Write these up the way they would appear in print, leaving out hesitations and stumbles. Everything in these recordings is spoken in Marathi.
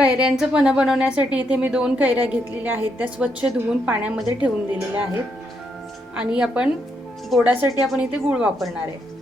कैऱ्यांचं पन्हं बनवण्यासाठी इथे मी 2 कैऱ्या घेतलेल्या आहेत. त्या स्वच्छ धुवून पाण्यामध्ये ठेवून दिलेल्या आहेत. आणि आपण गोडासाठी आपण इथे गूळ वापरणार आहे.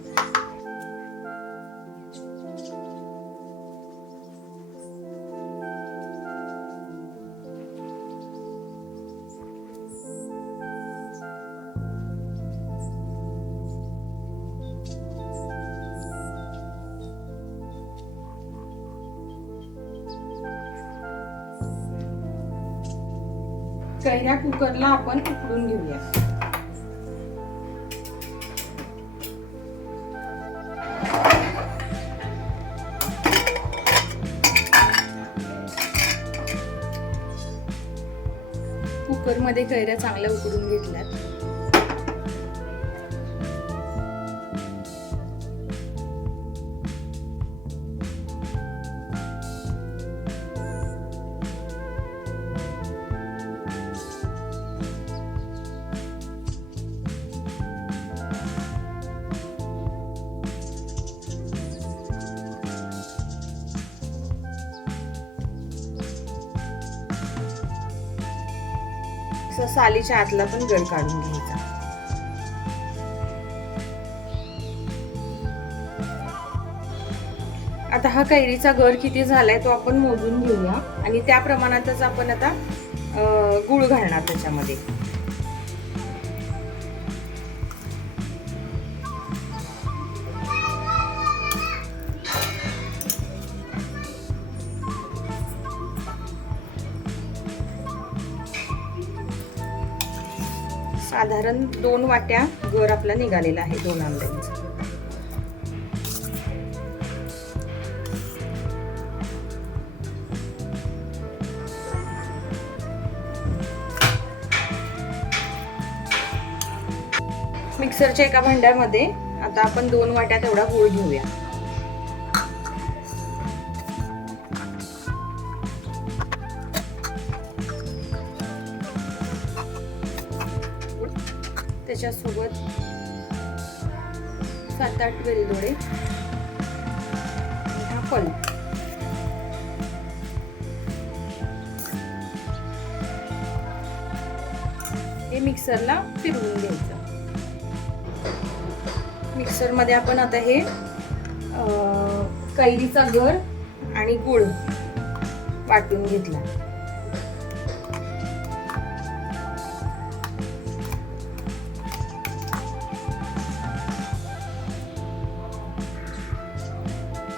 कैऱ्या कुकरला आपण उकडून घेऊया. कुकरमध्ये कैऱ्या चांगल्या उकडून घेतल्यात. सालीच्या आतला पण गर काढून घ्यायचा. आता हा कैरीचा गर किती झालाय तो आपण मोजून घेऊया आणि त्या प्रमाणातच आपण आता गूळ घालणार त्याच्यामध्ये. साधारण 2 वाट्या गर आपला निघालेला आहे 2 आंब्यांचा. मिक्सरच्या एका भांड्यामध्ये आता आपण 2 वाट्या तेवढा गूळ घेऊया. त्याच्यासोबत 7-8 वेलदोडे, हा पल्प. हे मिक्सरला फिरवून घ्यायचं. मिक्सर मध्ये आपण आता हे कैरीचा गर आणि गूळ वाटून घेतला.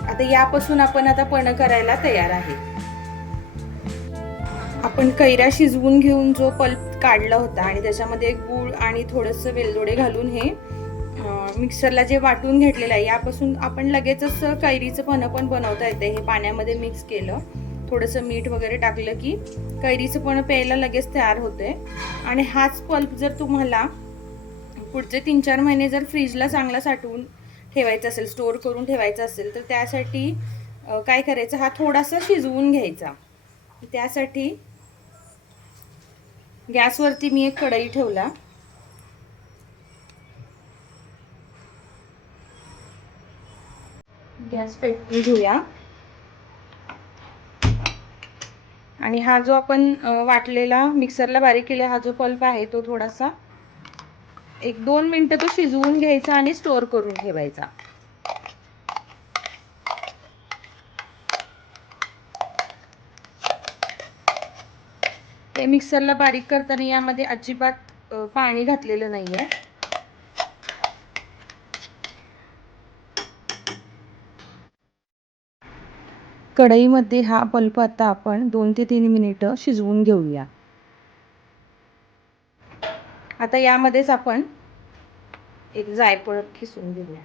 आता यापासून आपण आता पन्हं करायला तयार आहे. आपण कैऱ्या शिजवून घेऊन जो पल्प काढला होता आणि त्याच्यामध्ये गूळ आणि थोडंसं वेलदोडे घालून हे मिक्सरला जे वाटून घेतलेलं आहे यापासून आपण लगेचच कैरीचं पन्हं पण बनवता येते. हे पाण्यामध्ये मिक्स केलं, थोडंसं मीठ वगैरे टाकलं की कैरीचं पन्हं प्यायला लगेच तयार होते. आणि हाच पल्प जर तुम्हाला पुढचे 3-4 महिने जर फ्रीजला चांगला साठवून ठेवायचं असेल, स्टोअर करून ठेवायचं असेल, तर त्यासाठी काय करायचं, हा थोडासा शिजवून घ्यायचा. त्यासाठी गॅसवरती मी एक कढई ठेवला. गॅस पेटवून घेऊया. आणि हा जो आपण वाटलेला मिक्सरला बारीक केलेला हा जो पल्प आहे तो थोडासा 1-2 मिनिटं तो शिजवून घ्यायचा आणि स्टोअर करून ठेवायचा. ते मिक्सरला बारीक करताना यामध्ये अजिबात पाणी घातलेलं नाहीये. कढईमध्ये हा पल्प आता आपण 2 ते 3 मिनिटं शिजवून घेऊया. आता यामध्येच आपण एक जायफळ खिसून घेऊया.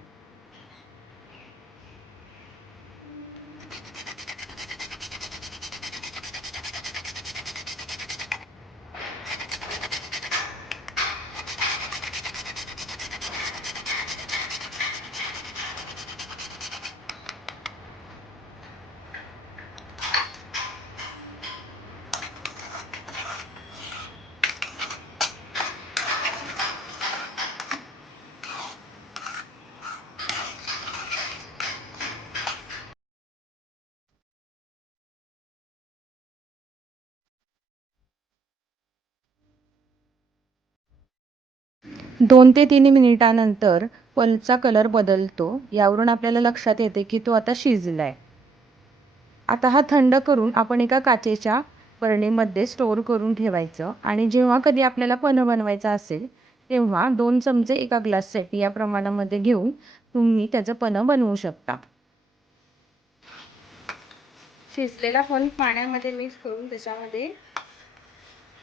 2 ते 3 मिनिटानंतर फणचा कलर बदलतो. यावरून आपल्याला लक्षात येते की तो आता शिजलाय. आता हा थंड करून आपण एका काचेच्या बरणीमध्ये स्टोअर करून ठेवायचं आणि जेव्हा कधी आपल्याला पन्ह बनवायचं असेल तेव्हा 2 चमचे एका ग्लाससाठी या प्रमाणामध्ये घेऊन तुम्ही त्याचं पन्ह बनवू शकता. शिजलेला फण पाण्यामध्ये मिक्स करून त्याच्यामध्ये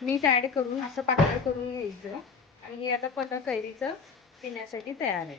मीठ ॲड करून असं पातळ करून घ्यायचं आणि हे आता पन्ह कैरीचं पिण्यासाठी तयार आहे.